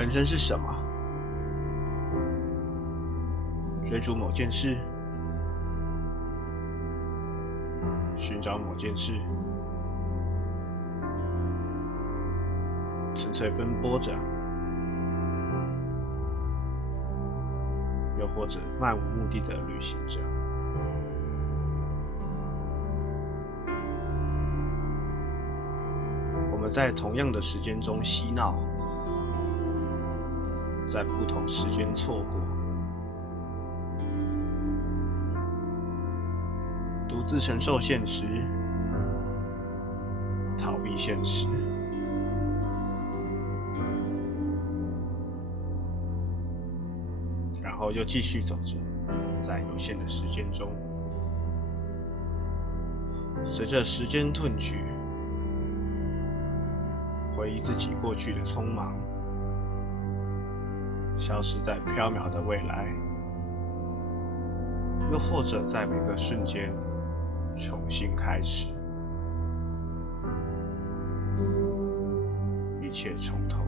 人生是什么？追逐某件事，寻找某件事，纯粹奔波着，又或者漫无目的的旅行着。我们在同样的时间中嬉闹，在不同时间错过，独自承受现实，逃避现实，然后又继续走着，在有限的时间中，随着时间褪去，回忆自己过去的匆忙，消失在缥缈的未来，又或者在每个瞬间重新开始，一切从头。